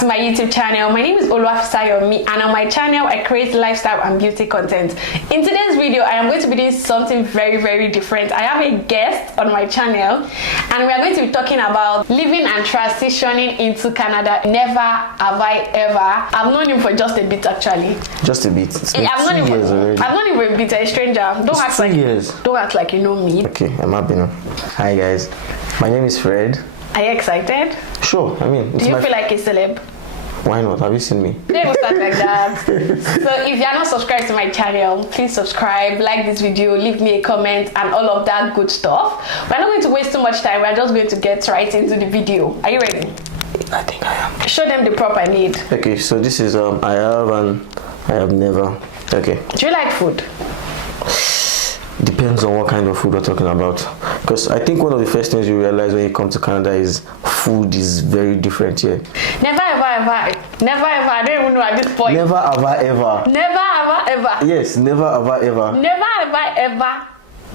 to my YouTube channel. My name is Fissy, and on my channel I create lifestyle and beauty content. In today's video I am going to be doing something very different. I have a guest on my channel and we are going to be talking about living and transitioning into Canada. Never have I ever. I've known him for just a bit actually. Just a bit. It's been I've known 2 years already. I've known him for a bit. A stranger. Don't act like 2 years. Don't act like you know me. Okay, I'm happy now. Hi guys, my name is Fred. Are you excited? Sure, I mean, Do you feel like a celeb? Why not? Have you seen me? They will start like that. So if you are not subscribed to my channel, please subscribe, like this video, leave me a comment and all of that good stuff. We're not going to waste too much time. We're just going to get right into the video. Are you ready? I think I am. Show them the prop I need. Okay, so this is I have and I have never. Okay. Do you like food? Depends on what kind of food we're talking about. Because I think one of the first things you realize when you come to Canada is food is very different here. Never ever. I don't even know at this point. Never ever. Never ever. Yes, never ever. Never ever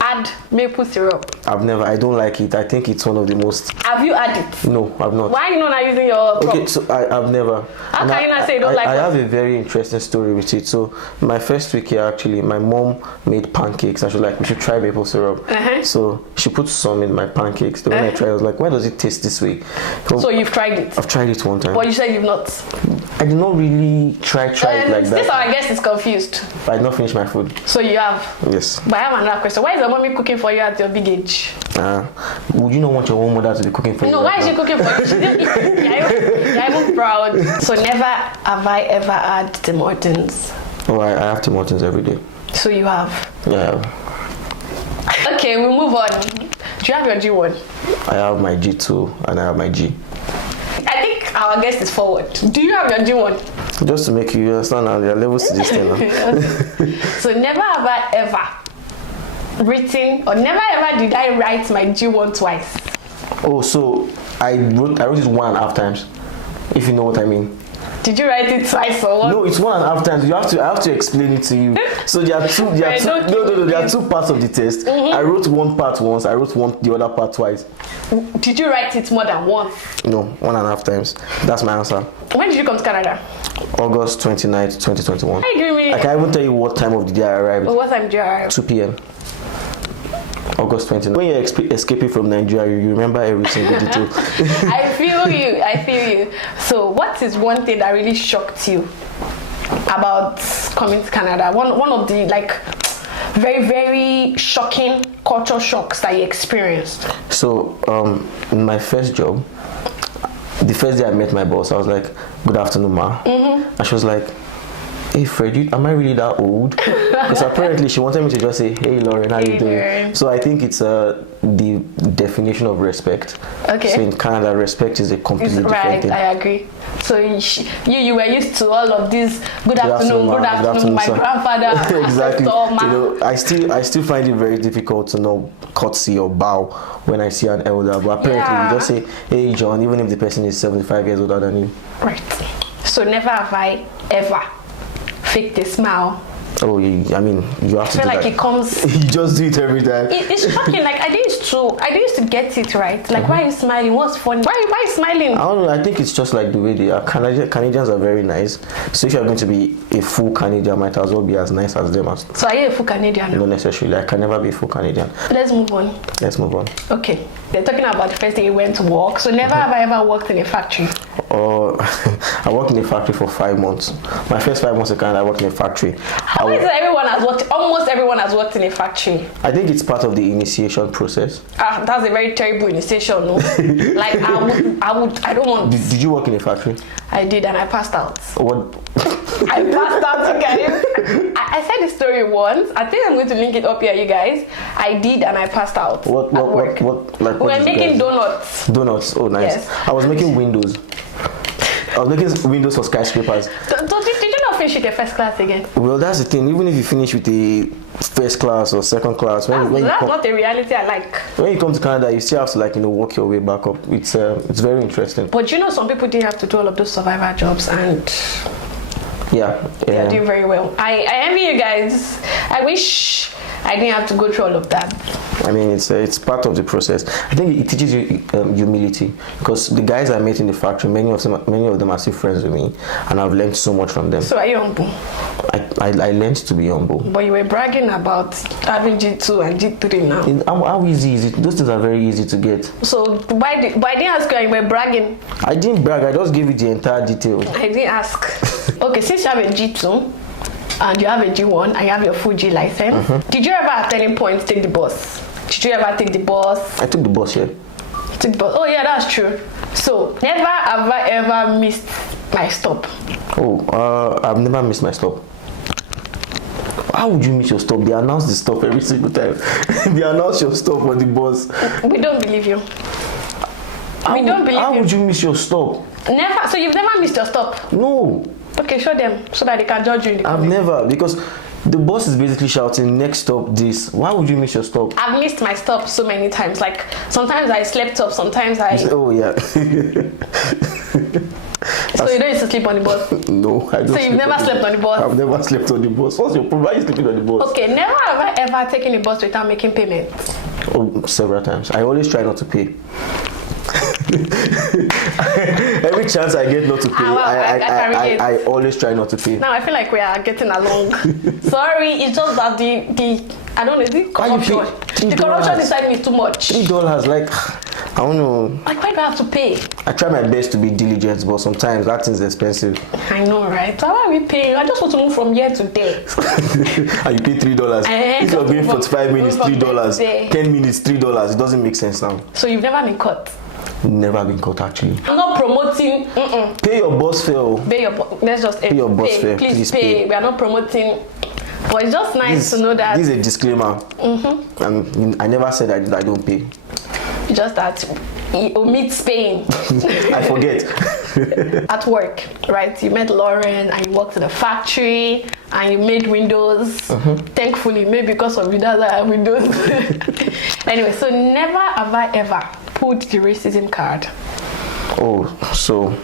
add maple syrup. I don't like it. I think it's one of the most. Have you had it? No, I've not. Why are you not using your prop? Okay, so I've never. How can you not say you don't like it? I have a very interesting story with it. So my first week here, actually, my mom made pancakes and she was like, we should try maple syrup. So she put some in my pancakes. The when I tried, I was like, why does it taste this way? So you've tried it? I've tried it one time. But you said you've not. I did not really try it like that. This I guess is confused. I did not finish my food. So you have? Yes. But I have another question. Why is your mommy cooking for you at your big age? Would you not want your own mother to be cooking for you? No, why is she cooking for you? She didn't eat. You're even proud. So never have I ever had Tim Hortons. Oh, I have Tim Hortons every day. So you have? Yeah, I have. Okay, we'll move on. Do you have your G1? I have my G2 and I have my G. I think our guest is forward. Do you have your G1? Just to make you understand how there are levels to this thing now. So never have I ever written, or never ever did I write my G1 twice. Oh, so I wrote it 1.5 times, if you know what I mean. Did you write it twice or what? No, it's 1.5 times. I have to explain it to you. So there are two. There are two parts of the test. I wrote one part once. I wrote the other part twice. Did you write it more than once? No, 1.5 times. That's my answer. When did you come to Canada? August 29th, 2021. How do you mean? I can't even tell you what time of the day I arrived. What time did you arrive? 2 p.m. August 29th. When you're escaping from Nigeria, you remember every single detail. I feel you. So what is one thing that really shocked you about coming to Canada? One of the very shocking culture shocks that you experienced. So in my first job, the first day I met my boss, I was like, good afternoon, ma. And she was like, hey Fred, am I really that old? Because apparently she wanted me to just say, hey Lauren, how you doing? So I think it's the definition of respect. Okay. So in Canada, respect is a completely different thing. I agree. So you were used to all of this. Good afternoon, my grandfather. Exactly. You know, I still find it very difficult to know courtesy or bow when I see an elder. But apparently you just say, hey John, even if the person is 75 years older than you. Right. So never have I ever faked a smile. Oh, I mean, you have to do like that. It comes. You just do it every time. It's shocking. Like I used to get it right. Like why are you smiling? What's funny? Why are you smiling? I don't know. I think it's just like the way they are. Canadians are very nice. So if you're going to be a full Canadian, might as well be as nice as them. So are you a full Canadian? Not necessarily. I can never be a full Canadian. Let's move on. Okay. They're talking about the first day you went to work. So never have I ever worked in a factory. I worked in a factory for 5 months. My first 5 months in Canada, I worked in a factory. How is it almost everyone has worked in a factory? I think it's part of the initiation process. That's a very terrible initiation, no? Like I don't want. Did you work in a factory? I did, and I passed out. What? I passed out, you guys. I said the story once. I think I'm going to link it up here, you guys. I did, and I passed out. What? Like, we were making donuts. Donuts. Oh, nice. Yes. I was making windows. I was making windows for skyscrapers. Did you not finish with a first class again? Well, that's the thing. Even if you finish with a first class or second class, that's not the reality I like. When you come to Canada, you still have to work your way back up. It's very interesting. But you know, some people didn't have to do all of those survivor jobs, and yeah, they're doing very well. I envy you guys. I wish I didn't have to go through all of that. I mean, it's part of the process. I think it teaches you humility, because the guys I met in the factory, many of them are still friends with me, and I've learned so much from them. So are you humble? I learned to be humble. But you were bragging about having G2 and G3 now. How easy is it? Those things are very easy to get. So why didn't ask you? You were bragging. I didn't brag. I just gave you the entire detail. I didn't ask. Okay, since you have a G2 and you have a G1 and you have your full G license, did you ever at any point take the bus? Did you ever take the bus? I took the bus, yeah. Took the bus. Oh yeah, that's true. So never have I ever missed my stop. I've never missed my stop. How would you miss your stop? They announce the stop every single time. They announce your stop on the bus. We don't believe you. How would you miss your stop? Never. So you've never missed your stop? No. Okay, show them so that they can judge you in the I've comments. never, because the boss is basically shouting, next stop this. Why would you miss your stop? I've missed my stop so many times. Like sometimes I slept up, sometimes I. Oh yeah. So you don't used to sleep on the bus? No, I don't. So you've never slept on the bus? I've never slept on the bus. What's your problem? Why are you sleeping on the bus? Okay, never have I ever taken a bus without making payment. Oh, several times. I always try not to pay. Every chance I get not to pay, I always try not to pay. Now I feel like we are getting along. Sorry, it's just that the I don't know, the corruption. The corruption inside me is too much. $3, like, I don't know. Like, why do I have to pay? I try my best to be diligent, but sometimes that thing's expensive. I know, right? So why are we paying? I just want to move from here to there. And you pay $3. If you're going 45 minutes, $3. 10 minutes, $3. It doesn't make sense now. So you've never been caught? Never been caught, actually. I'm not promoting. Pay your bus fare. Let's just pay your bus fare. Please pay. We are not promoting. But it's just nice to know that. This is a disclaimer. And I never said I don't pay. Just that he omits paying. I forget. At work, right? You met Lauren and you worked in a factory and you made windows. Thankfully, maybe because of you that I have windows. Anyway, so never have I ever pulled the racism card. Oh, so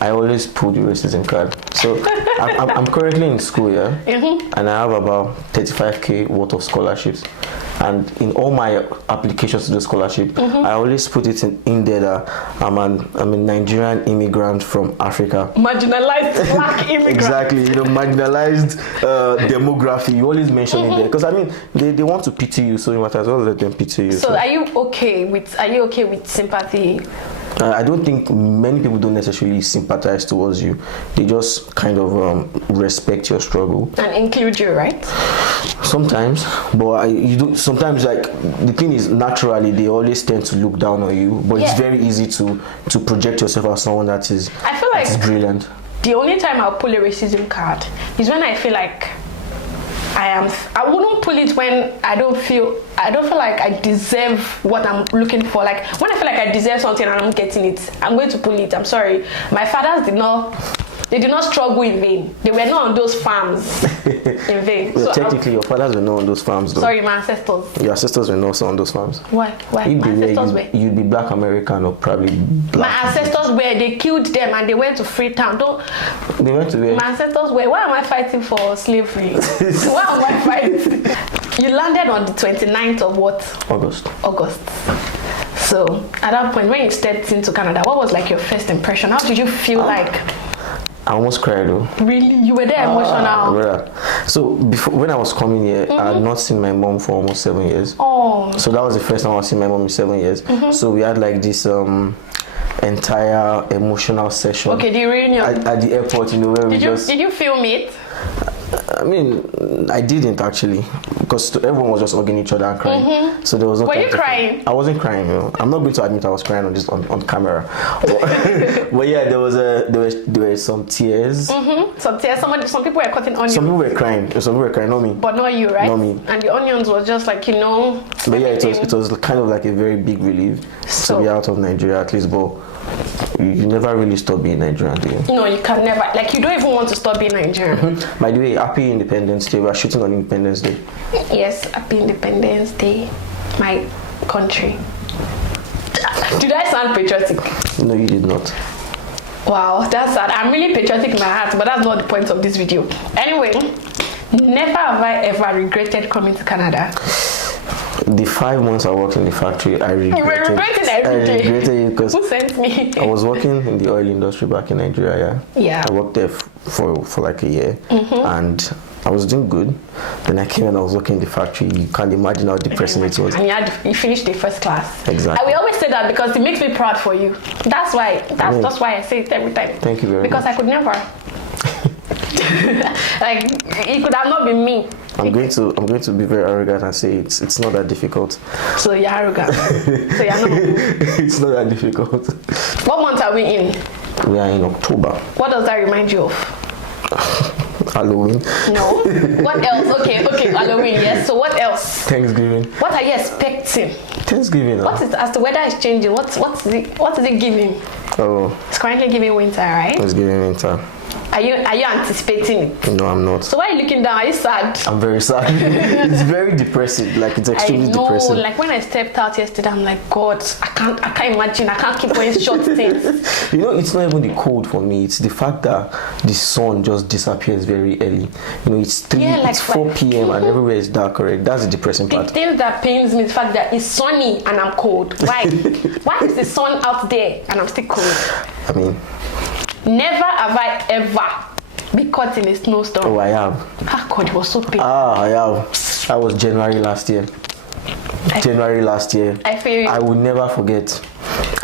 I always pull the racism card. So I'm currently in school, yeah, and I have about 35k worth of scholarships. And in all my applications to the scholarship, I always put it in there that I'm a Nigerian immigrant from Africa. Marginalized black immigrant. Exactly, marginalized demography. You always mention it there because I mean they want to pity you, so you might as well let them pity you. So are you okay with sympathy? I don't think many people don't necessarily sympathize towards you. They just kind of respect your struggle and include you, right? Sometimes, but you do. Sometimes, like the thing is, naturally they always tend to look down on you. But it's very easy to project yourself as someone that is. I feel like that is brilliant. The only time I'll pull a racism card is when I feel like I wouldn't pull it when I don't feel like I deserve what I'm looking for. Like when I feel like I deserve something and I'm getting it, I'm going to pull it. I'm sorry. My fathers did not struggle in vain. They were not on those farms in vain. Well, so technically, your fathers were not on those farms, though. Sorry, my ancestors. Your ancestors were not on those farms. Why? My ancestors were. You'd be Black American or probably Black. My ancestors were. They killed them and they went to Freetown. They went to where? My ancestors were. Why am I fighting for slavery? Why am I fighting? You landed on the 29th of what? August. So at that point, when you stepped into Canada, what was like your first impression? How did you feel like? I almost cried though. Really? You were there emotional? Yeah. So before, when I was coming here, I had not seen my mom for almost 7 years. Oh. So that was the first time I was seeing my mom in 7 years. So we had like this entire emotional session. Okay, the reunion. At the airport, where Did you film it? I mean, I didn't actually, because everyone was just hugging each other and crying. So there was no. Were you crying? I wasn't crying. I'm not going to admit I was crying on camera. But yeah, there were some tears. Some tears. Some people were cutting onions. Some people were crying. Not me. But not you, right? Not me. And the onions was just like But yeah, it was kind of like a very big relief to be out of Nigeria at least. But you never really stop being Nigerian, do you? No, you can never. Like, you don't even want to stop being Nigerian. By the way, happy Independence Day. We are shooting on Independence Day. Yes, happy Independence Day, my country. Did I sound patriotic? No, you did not. Wow, that's sad. I'm really patriotic in my heart, but that's not the point of this video. Anyway, Never have I ever regretted coming to Canada. The 5 months I worked in the factory, I regretted. You were regretting every day. I regretted it because Who sent me? I was working in the oil industry back in Nigeria. Yeah. I worked there for like a year, and I was doing good. Then I came and I was working in the factory. You can't imagine how depressing it was. And you finished the first class. Exactly. I will always say that because it makes me proud for you. That's why. That's why I say it every time. Thank you very because much. I could never. Like it could have not been me. I'm going to be very arrogant and say it's not that difficult. So you're arrogant. So you're not. It's not that difficult. What month are we in? We are in October. What does that remind you of? Halloween. No. What else? Okay, Halloween, yes. So what else? Thanksgiving. What are you expecting? Thanksgiving. What is, as the weather is changing, what is it giving? Oh. It's currently giving winter, right? It's giving winter. Are you anticipating it? No, I'm not. So why are you looking down? Are you sad? I'm very sad. It's very depressing. Like it's extremely depressing. Like when I stepped out yesterday, I'm like, God, I can't imagine. I can't keep wearing short things. You know, it's not even the cold for me. It's the fact that the sun just disappears very early. You know, it's 4 p.m. and everywhere is dark already. That's the depressing part. The thing that pains me is the fact that it's sunny and I'm cold. Why? Why is the sun out there and I'm still cold? I mean, never have I ever been caught in a snowstorm. Oh, I have. Ah, God, it was so painful. I have. That was January last year. I feel you. I would never forget.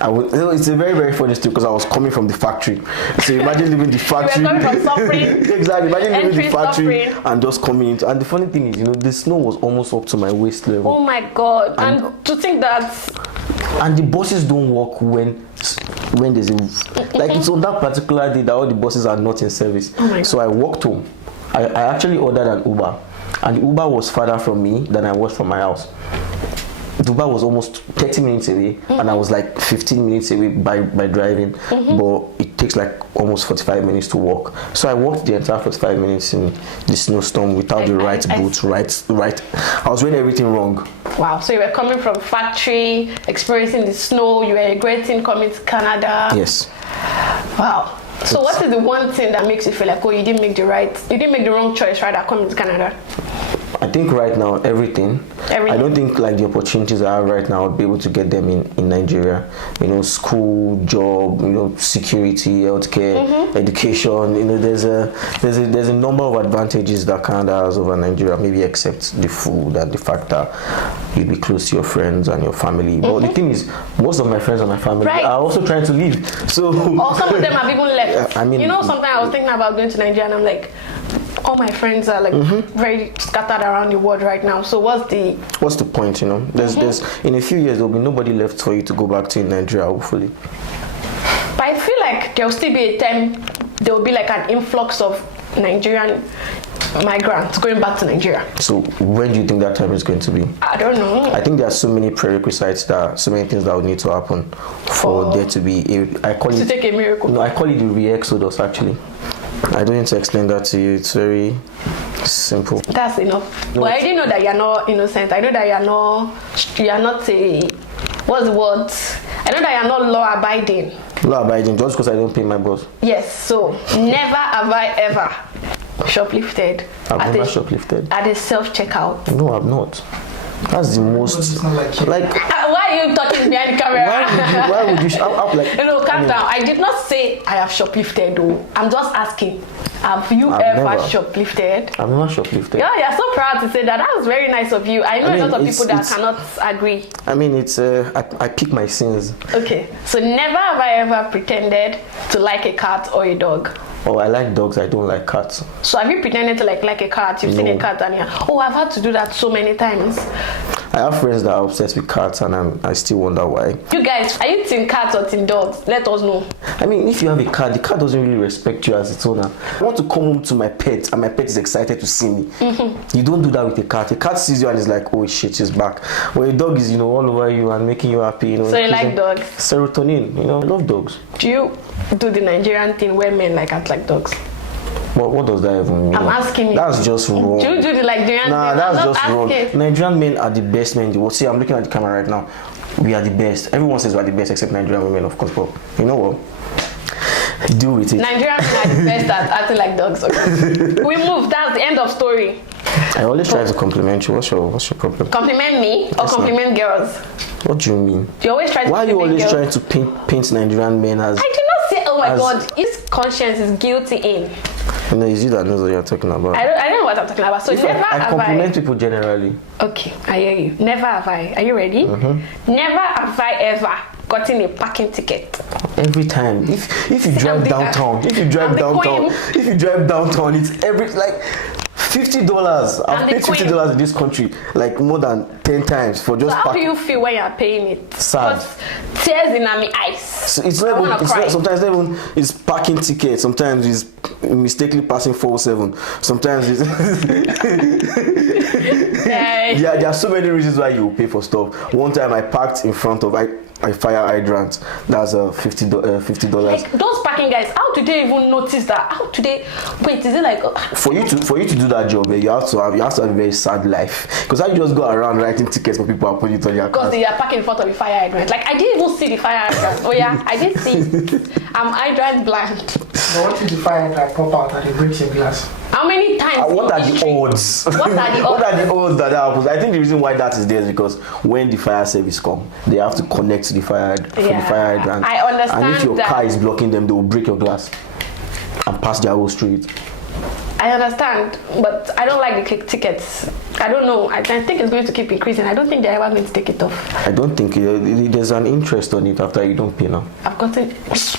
You know, it's a very, very funny story because I was coming from the factory. So imagine leaving the factory. You were coming from suffering. Exactly. Imagine leaving the factory suffering. and just coming into. And the funny thing is, you know, the snow was almost up to my waist level. Oh my God! And to think that. And the buses don't work when there's a like it's on that particular day that all the buses are not in service. Oh my God. So I walked home. I actually ordered an Uber, and the Uber was farther from me than I was from my house. The Uber was almost 30 minutes away, and I was like 15 minutes away by driving, but it takes like almost 45 minutes to walk. So I walked the entire 45 minutes in the snowstorm without the right boots, right. I was doing everything wrong. Wow, so you were coming from factory, experiencing the snow, you were regretting coming to Canada. Yes. Wow. So what is the one thing that makes you feel like, oh, you didn't make the wrong choice, right, coming to Canada? I think right now everything. I don't think like the opportunities I have right now I'll be able to get them in Nigeria. You know, school, job, you know, security, healthcare, education. You know, there's a number of advantages that Canada has over Nigeria, maybe except the food and the fact that you'll be close to your friends and your family. But the thing is, most of my friends and my family are also trying to leave. So or some of them have even left. I mean, you know, sometimes I was thinking about going to Nigeria and I'm like, all my friends are like very scattered around the world right now. So what's the point, you know? There's in a few years there'll be nobody left for you to go back to in Nigeria, hopefully. But I feel like there'll still be a time there'll be like an influx of Nigerian migrants going back to Nigeria. So when do you think that time is going to be? I don't know. I think there are so many prerequisites, so many things that would need to happen for there to be to take a miracle. No, I call it the re-exodus actually. I don't need to explain that to you. It's very simple. That's enough. No. But I didn't know that you're not innocent. I know that you're not a, what's the word? I know that you're not law abiding. Law abiding, just because I don't pay my boss. Yes, so never have I ever shoplifted. I've never shoplifted. At a self-checkout. No, I've not. That's the most like. Why are you talking behind the camera? Why would you? Like, no, calm down. I did not say I have shoplifted though. I'm just asking. Have you ever shoplifted? I've never shoplifted. Yeah, you're so proud to say that. That was very nice of you. I know a lot of people that cannot agree. I mean, it's I pick my sins. Okay, so never have I ever pretended to like a cat or a dog. Oh, I like dogs. I don't like cats. So have you pretended to like a cat? You've seen a cat and I've had to do that so many times. I have friends that are obsessed with cats and I still wonder why. You guys, are you team cats or team dogs? Let us know. I mean, if you have a cat, the cat doesn't really respect you as its owner. I want to come home to my pet and my pet is excited to see me. You don't do that with a cat. A cat sees you and is like, oh shit, she's back. Well, a dog is, all over you and making you happy. So you like dogs? Serotonin, I love dogs. Do you do the Nigerian thing where men like cats like dogs? What does that even mean? I'm asking you. That's just wrong. Do you do the Nigerian Nah, thing? that's just wrong. Nigerian men are the best men. See, I'm looking at the camera right now. We are the best. Everyone says we're the best except Nigerian women, of course. But you know what? Deal with it. Nigerian men are the best at acting like dogs. Okay. We move. That's the end of story. I always try to compliment you. What's your problem? Compliment me or compliment girls? What do you mean? You always try to Why are you always girls? trying to paint Nigerian men as... I do not say, oh my God, his conscience is guilty in. No, it's you that knows what you're talking about. I don't know what I'm talking about. So never I have compliment people generally. Okay, I hear you. Never have I. Are you ready? Never have I ever gotten a parking ticket. Every time. If you drive downtown, it's like $50. I've paid $50 in this country like more than 10 times for just so how parking. do you feel when you're paying it? Sad. Tears in my eyes. So it's not even, sometimes even it's parking ticket. Sometimes it's mistakenly passing 407. Sometimes it's yeah, there are so many reasons why you pay for stuff. One time I parked in front of a fire hydrant. That's $50. Like those parking guys, how do they even notice that? How do they wait? Is it like for you to do that job? You have to have a very sad life, because I just go around writing tickets for people and put it on their cars. Because they are parking in front of the fire hydrant. Like I didn't even see the fire hydrant. Oh yeah, I did see. I'm hydrant blind. But what if the fire hydrant pop out and it breaks your glass? How many times? What are the odds? What are the odds? What are the odds that happens? I think the reason why that is there is because when the fire service come, they have to connect to the fire hydrant. I understand. And if your car is blocking them, they will break your glass and pass their whole street. I understand, but I don't like the tickets. I don't know. I think it's going to keep increasing. I don't think they're ever going to take it off. I don't think there's an interest on it after you don't pay now. I've gotten,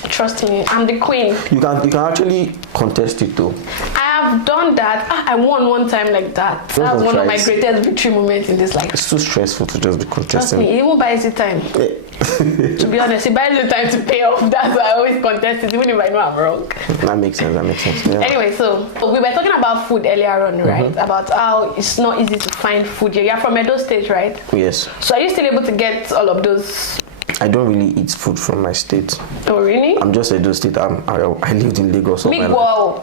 trust me, I'm the queen. You can actually contest it though. I have done that. I won one time like that. That was one of my greatest victory moments in this life. It's too stressful to just be contesting. Trust me, it even buys you time. To be honest, it buys you time to pay off. That's why I always contest it, even if I know I'm wrong. That makes sense. Yeah. Anyway, so we were talking about food earlier on, right? About how it's not easy to find food here. You're from Edo State, right? Yes. So are you still able to get all of those? I don't really eat food from my state. Oh, really? I'm just Edo State. I lived in Lagos. Wow.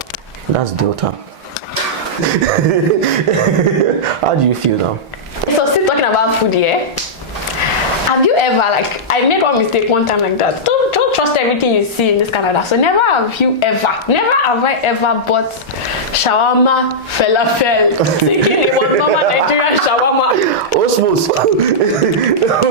That's Delta. How do you feel now? So still talking about food here. Have you ever, like, I made one mistake one time like that. Don't trust everything you see in this Canada. So never have I ever bought shawarma falafel thinking it was normal Nigerian shawarma. Osmos.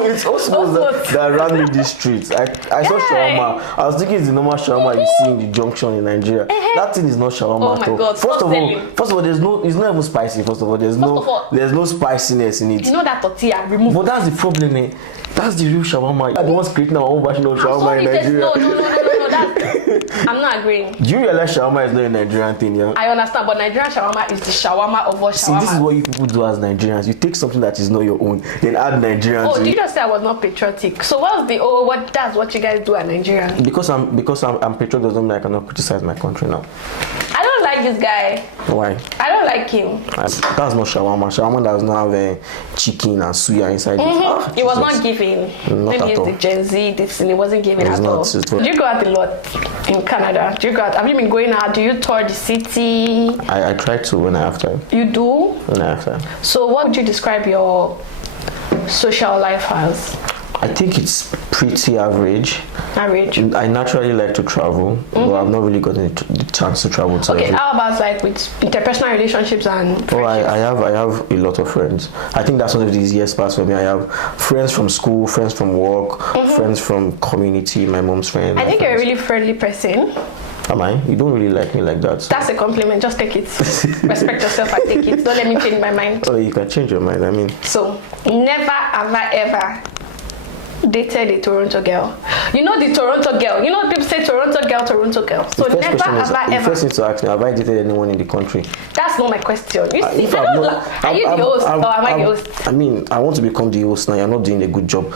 It's Osmos that ran me these streets. I saw shawarma. I was thinking it's the normal shawarma you see in the junction in Nigeria. That thing is not shawarma at all. God, First of all, it's not even spicy. First of all, there's no spiciness in it. You know that tortilla removed. But that's the problem, eh? That's the real shawarma. I don't want to create our own version of shawarma in Nigeria. No. I'm not agreeing. Do you realize shawarma is not a Nigerian thing, yeah? I understand, but Nigerian shawarma is the shawarma of all shawarma. See, this is what you people do as Nigerians. You take something that is not your own, then add Nigerians. Oh, did you just say I was not patriotic? So that's what you guys do at Nigeria? Because I'm patriotic doesn't mean I cannot criticize my country now. I don't like this guy. Why? I don't like him. That's not shawarma. Shawarma does not have chicken and suya inside it. It was not giving. Maybe it's all. the Gen Z this and it wasn't giving at all. Do you go out a lot in Canada? Do you go out? Have you been going out? Do you tour the city? I try to when I have time. You do? When I have time. So what would you describe your social life as? I think it's pretty average. Average. I naturally like to travel, but I've not really gotten the chance to travel. Okay, how about like with interpersonal relationships and friendships? Oh, I have a lot of friends. I think that's one of the easiest parts for me. I have friends from school, friends from work, friends from community, my mom's friends. I think you're a really friendly person. Am I? You don't really like me like that. So. That's a compliment. Just take it. Respect yourself and take it. Don't let me change my mind. Oh, you can change your mind. I mean. So, never have I ever dated a Toronto girl. You know the Toronto girl. You know people say Toronto girl. So never have I ever. The first thing to ask me, have I dated anyone in the country? That's not my question. You see, are you the host or am I the host? I mean, I want to become the host now. You're not doing a good job.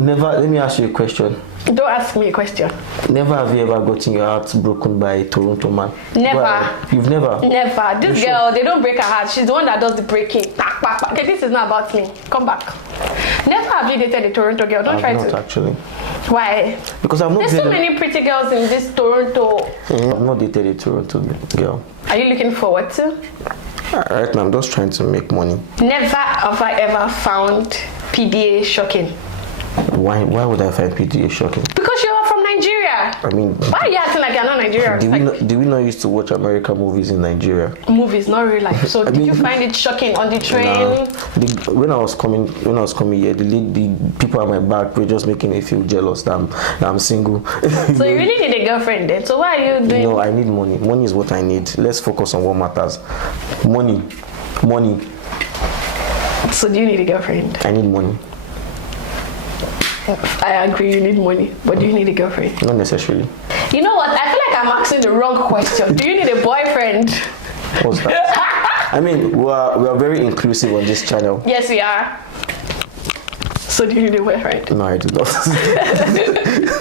Never. Let me ask you a question. Don't ask me a question. Never have you ever gotten your heart broken by a Toronto man? Never. Well, you've never? Never. This girl, they don't break her heart. She's the one that does the breaking. Okay, this is not about me. Come back. Never have you dated a Toronto girl. Don't try to. Not actually. Why? Because I've not There's so many pretty girls in this Toronto. I've not dated a Toronto girl. Are you looking forward to? Right now, I'm just trying to make money. Never have I ever found PDA shocking. Why would I find PDA shocking? Because you're from Nigeria. Nigeria. I mean, Why are you acting like you're not Nigerian? do we not used to watch American movies in Nigeria? Movies, not real life. So did you find it shocking on the train? When I was coming here, the people at my back were just making me feel jealous that I'm single. So you really need a girlfriend then. So why are you doing? No, I need money. Money is what I need. Let's focus on what matters. Money. So do you need a girlfriend? I need money. I agree, you need money, but do you need a girlfriend? Not necessarily. You know what? I feel like I'm asking the wrong question. Do you need a boyfriend? What's that? I mean, we are very inclusive on this channel. Yes, we are. So do you need a boyfriend? No, I do not.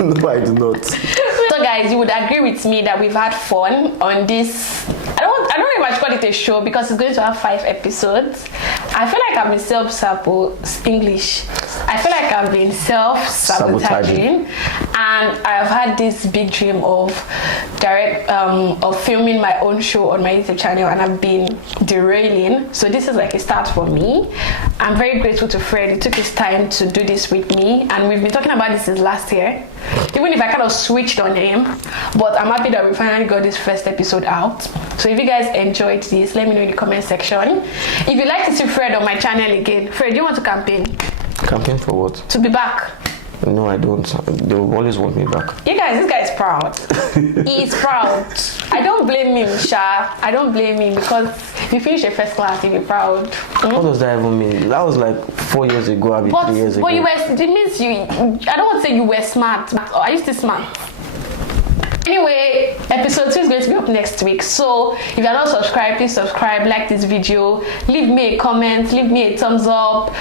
No, I do not. So guys, you would agree with me that we've had fun on this. I don't really much call it a show because it's going to have 5 episodes. I feel like I've been self-sabotaging, and I've had this big dream of filming my own show on my YouTube channel, and I've been derailing. So this is like a start for me. I'm very grateful to Fred. He took his time to do this with me, and we've been talking about this since last year. Even if I kind of switched on him, but I'm happy that we finally got this first episode out. So if you guys enjoyed this, let me know in the comment section. If you'd like to see Fred on my channel again, Fred, do you want to campaign? Campaign for what? To be back. No, I don't. They will always want me back. You guys, this guy is proud. He's proud. I don't blame him, Sha. I don't blame him because if you finish your first class, you'll be proud. What does that even mean? That was like 4 years ago, 3 years ago. But it means you, I don't want to say you were smart. Or are you still smart? Anyway, episode 2 is going to be up next week. So if you're not subscribed, please subscribe, like this video, leave me a comment, leave me a thumbs up,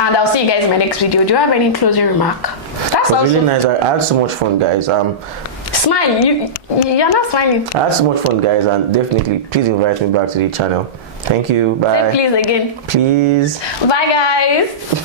and I'll see you guys in my next video. Do you have any closing remark? It was really nice. I had so much fun, guys. Smile. You're not smiling. I had so much fun, guys, and definitely please invite me back to the channel. Thank you. Bye. Say please again. Please. Bye, guys.